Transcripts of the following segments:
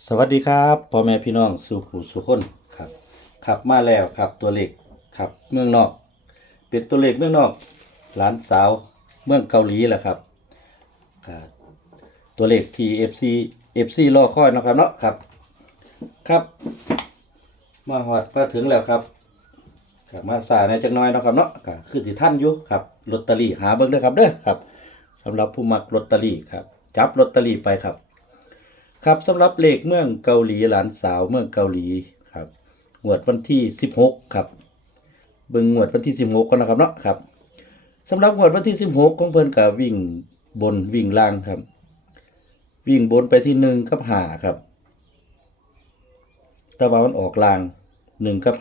สวัสดีครับพ่อแม่พี่น้องสู่ผู้สู่คนครับขับมาแล้วครับตัวเลขครับเมืองนอก เป็นตัวเลขเมืองนอก หลานสาวเมืองเกาหลีแหละครับครับตัวเลขที่ FC FC รอคอยนะครับเนาะครับ ครับ มาหอดมาถึงแล้วครับครับมาสายในจักหน้อยเนาะครับเนาะก็คือสิท่านอยู่ครับลอตเตอรี่หาเบิ่งเด้อครับเด้อครับสำหรับผู้มักลอตเตอรี่ครับ จับลอตเตอรี่ไปครับ ครับสำหรับเลขเมืองเกาหลีหลานสาวเมืองเกาหลีครับงวดวันที่ 16 ครับเบิ่งงวดวันที่ 16กันนะครับเนาะครับสำหรับงวดวันที่ 16 ของเพิ่นก็วิ่งบนวิ่งล่างครับ วิ่งบนไปที่1กับ5ครับต่ว่ามันออกล่าง1กับ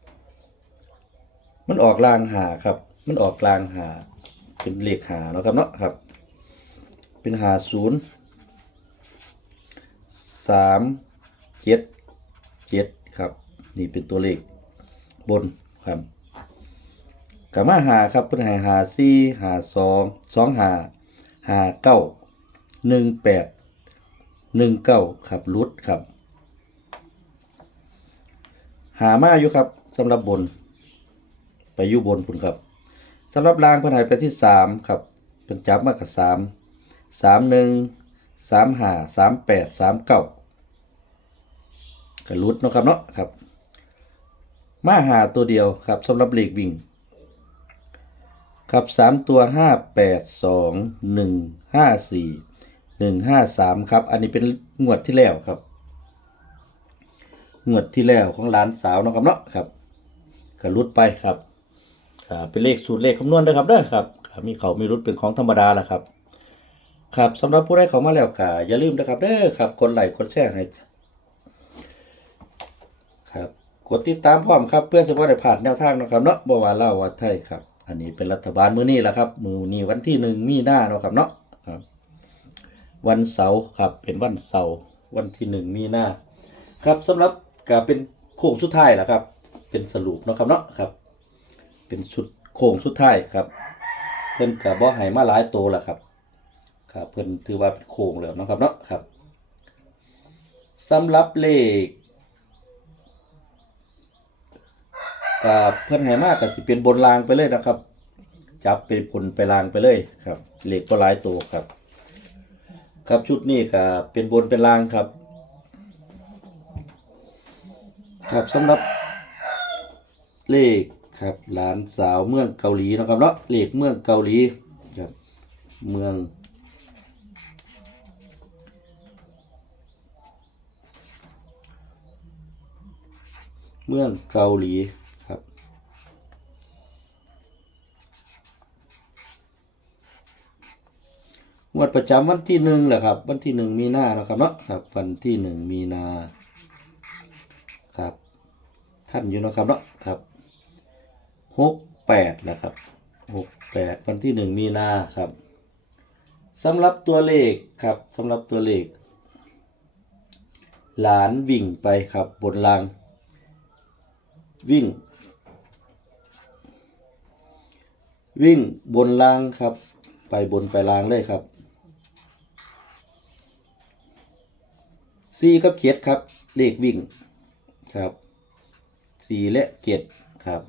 5มันออกล่าง5ครับมันออกกลาง5เป็นเลข5เนาะครับเนาะครับ เป็น50 สามเจ็ดเจ็ดครับ นี่เป็นตัวเลขบนครับกามาหาครับเพิ่นให้หาสี่หาสองสองหาหาเก้าหนึ่งแปดหนึ่งเก้าครับรุดครับ หามาอยู่ครับสำหรับบน ไปอยู่บนพุ่นครับสำหรับรางเพิ่นให้ไปที่สามครับเพิ่นจับมากับสามสามหนึ่งสามหาสามแปดสามเก้า ก็รุดเนาะครับเนาะครับ มาหาตัวเดียวครับสำหรับเลขวิ่ง ครับสามตัวห้าแปดสองหนึ่งห้าสี่หนึ่งห้าสามครับ อันนี้เป็นงวดที่แล้วครับ งวดที่แล้วของหลานสาวเนาะครับเนาะครับก็รุดไปครับเป็นเลขสูตรเลขคำนวณด้อครับเด้ครับครับ มีเขามีรุดเป็นของธรรมดาแหละครับครับสำหรับผู้ได้เขามาแล้วก็อย่าลืมนะครับเด้อครับกดไลค์กดแชร์ให้ ครับกดติดตามพร้อมครับ เพื่อจะว่าได้ผ่านแนวทางนะครับเนาะบ่ว่าเล่าว่าไทยครับ อันนี้เป็นรัฐบาลมื้อนี้แหละครับ มื้อนี้วันที่หนึ่งมีหน้าเนาะครับเนาะครับวันเสาร์ครับเป็นวันเสาร์วันที่หนึ่งมีหน้าครับสำหรับก็เป็นโค้งสุดท้ายแหละครับ เป็นสรุปเนาะครับเนาะครับ เป็นชุดโค้งสุดท้ายครับ เพิ่นก็บ่ให้มาหลายโตวแล้วครับครับเพิ่นถือว่าเป็นโค้งแล้วเนาะครับเนาะครับสำหรับเลข กับเพื่อนไหมากก็สิเป็นบนรางไปเลยนะครับ จับเป็นผลไปรางไปเลยครับเหล็กก็หลายตัวครับ ครับชุดนี้ก็เป็นบนเป็นรางครับ ครับสำหรับเลขครับหลานสาวเมืองเกาหลีนะครับเนาะเลขเมืองเกาหลีครับเมืองเมืองเกาหลีครับ งวดประจำวันที่หนึ่งแหละครับ วันที่หนึ่งมีนานะครับเนาะครับ วันที่หนึ่งมีนาครับ ท่านอยู่นะครับเนาะครับหกแปดแหละครับหกแปดวันที่หนึ่งมีนาครับสำหรับตัวเลขครับสำหรับตัวเลข หลานวิ่งไปครับบนราง วิ่ง วิ่งบนล่างครับ ไปบนไปล่างเลยครับ สี่กับเจ็ดครับ เลขวิ่งครับสี่และเจ็ดครับ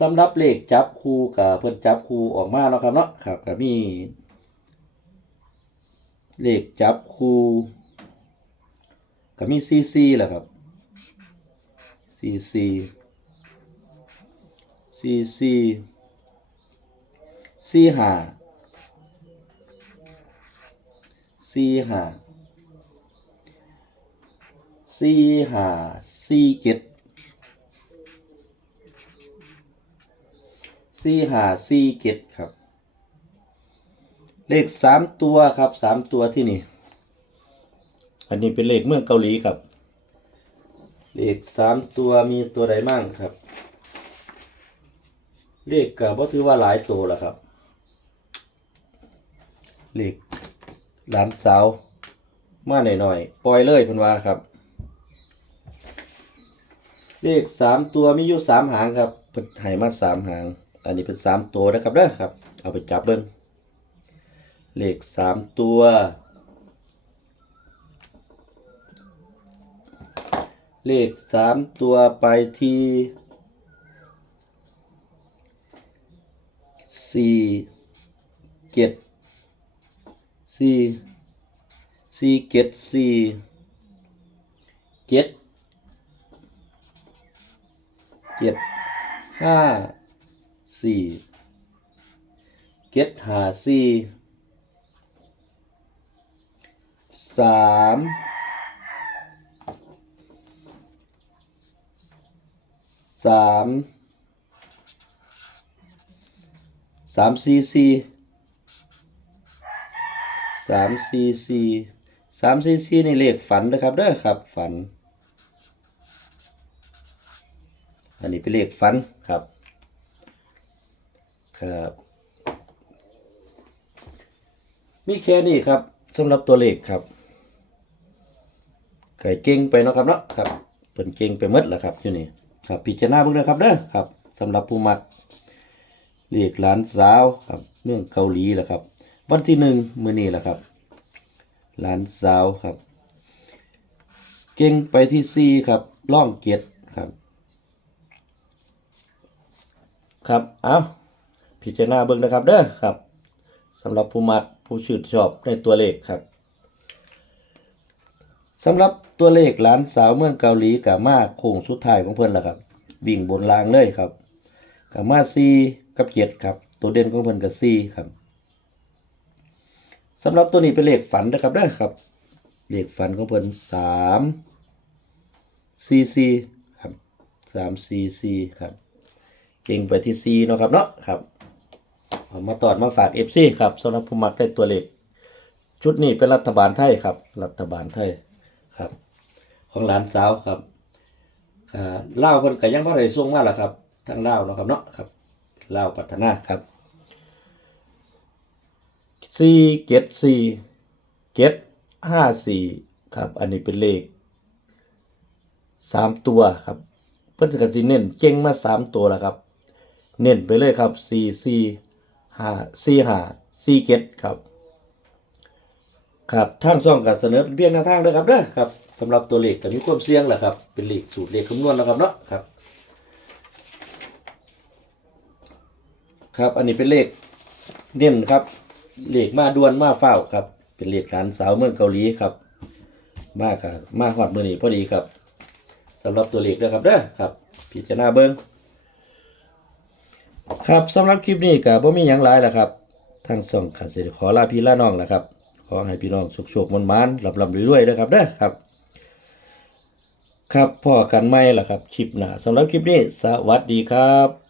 สำหรับเลขจับคู่กับเพื่อนจับคู่ออกมาเนาะครับเนาะครับก็มี เลขจับคู่ก็มีซีซีแหละครับซีซีซีซีซีห้าซีห้า ซีห้าซีเจ็ดซีห้าซีเจ็ดครับ เลขสามตัวครับสามตัวที่นี่ อันนี้เป็นเลขเมืองเกาหลีครับ เลขสามตัวมีตัวใดมั่งครับ เลขก็บ่ถือว่าหลายตัวแล้วครับ เลขหลานสาวมาหน่อยๆปล่อยเลยเพิ่นว่าครับ เลขสามตัวมีอยู่สามหางครับเป็นหายมาสามหาง อันนี้เป็นสามตัวนะครับเด้อครับ เอาไปจับเบิ้งเลขสามตัว เลขสามตัวไปที่สี่เก็ดสี่สี่เก็ดสี่เก็ด เจ็ดห้าสี่เจ็ดห้าสี่สามสามสามสี่สี่สามสี่สี่สามสี่สี่นี่เลขฝันนะครับเด้อครับฝัน อันนี้เป็นเลขฝันครับ ครับ มีแค่นี้ครับสำหรับตัวเลขครับไก่เก่งไปเนาะครับเนาะครับเปิ่นเก่งไปมดแล้วครับอยู่นี่ครับพิจารณาเบิ่งนะครับเด้อครับสำหรับผู้มักเลขหลานสาวครับเมืองเกาหลีแหละครับ วันที่หนึ่งมื้อนี้แหละครับ หลานสาวครับ เก่งไปที่สี่ครับล่องเกียรติ ครับ เอาพิจารณาเบิ่งนะครับเด้อครับสำหรับผู้มักผู้ชื่นชอบในตัวเลขครับสำหรับตัวเลขหลานสาวเมืองเกาหลีกับมาโค้งสุดท้ายของเพิ่อนล่ะครับ วิ่งบนรางเลยครับกับมาซีกับเกียรติครับ ตัวเด่นของเพิ่อนกับซีครับสำหรับตัวนี้เป็นเลขฝันนะครับเด้อครับ เลขฝันของเพิ่อนสามซีซีครับสามซีซีครับ เก่งไปที่ซีเนาะครับเนาะครับมาตอดมาฝากเอฟซีครับสำหรับผู้มักได้ตัวเลขชุดนี้เป็นรัฐบาลไทยครับ รัฐบาลไทยครับ ของหลานสาวครับอ่าเล่าเพิ่นก็ยังบ่ได้ส่งมาล่ะครับทางเล่าเนาะครับเนาะครับเล่าวพัฒนาครับสี่เจ็ดสี่เจ็ดห้าสี่ครับ อันนี้เป็นเลขสามตัวครับ เพิ่นก็สิเน้นเก่งมาสามตัวแล้วครับ เน้นไปเลยครับสี่สี่ห้าสี่ห้าสี่เจ็ดครับ ครับทางซ่องก็เสนอเป็นเพียงแนวทางด้วยครับเด้อครับสำหรับตัวเลขก็มีความเสี่ยงแหละครับ เป็นเลขสูตรเลขคำนวณแล้วครับเนาะครับ ครับ อันนี้เป็นเลขเน้นครับเลขมาด่วนมาเฝ้าครับ เป็นเลขหลานสาวเมืองเกาหลีครับมาครับมาฮอดมือนี้พอดีครับสำหรับตัวเลขเด้อครับเด้อครับ พิจารณาเบิ่ง ครับสำหรับคลิปนี้ก็บ่มีหยังหลายแล้วครับทางส่องขันสิขอลาพี่ลาน้องแล้วครับ ขอให้พี่น้องสุขโชคมันมันลำลำรวยๆด้วยครับเด้อครับ ครับพ่อกันไม่ล่ะครับ คลิปหน้าสำหรับคลิปนี้ สวัสดีครับ